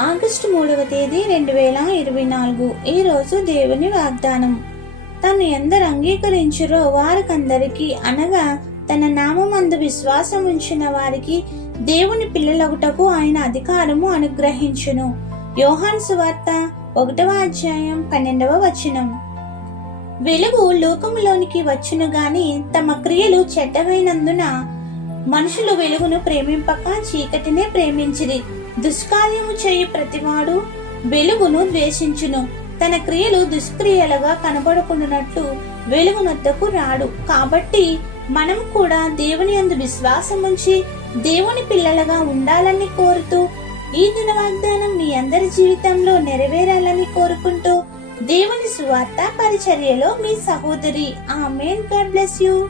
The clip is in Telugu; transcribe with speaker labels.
Speaker 1: ఆగస్టు మూడవ తేదీ రెండు వేల ఇరవై నాలుగు ఈ రోజు దేవుని వాగ్దానం. తను ఎందరు అంగీకరించురో వారికందరికీ అనగా తన నామందు విశ్వాసం ఉంచిన వారికి దేవుని పిల్లలగుటకు ఆయన అధికారము అనుగ్రహించును. యోహాన్ సువార్త ఒకటవ అధ్యాయం పన్నెండవ వచనం. వెలుగు లోకములోనికి వచ్చును గాని తమ క్రియలు చెడ్డమైనందున మనుషులు వెలుగును ప్రేమింపక చీకటినే ప్రేమించిరి. దుష్కార్యము చేయు ప్రతివాడు వెలుగును ద్వేషించును. తన క్రియలు దుష్క్రియలుగా కనబడుకున్నట్లు వెలుగునొద్దకు రాడు. కాబట్టి మనం కూడా దేవుని అందు విశ్వాసం ఉంచి దేవుని పిల్లలుగా ఉండాలని కోరుతూ ఈ దిన వాగ్దానం మీ అందరి జీవితంలో నెరవేరాలని కోరుకుంటూ దేవుని సువార్త పరిచర్యలో మీ సహోదరి. ఆమెన్. God bless you.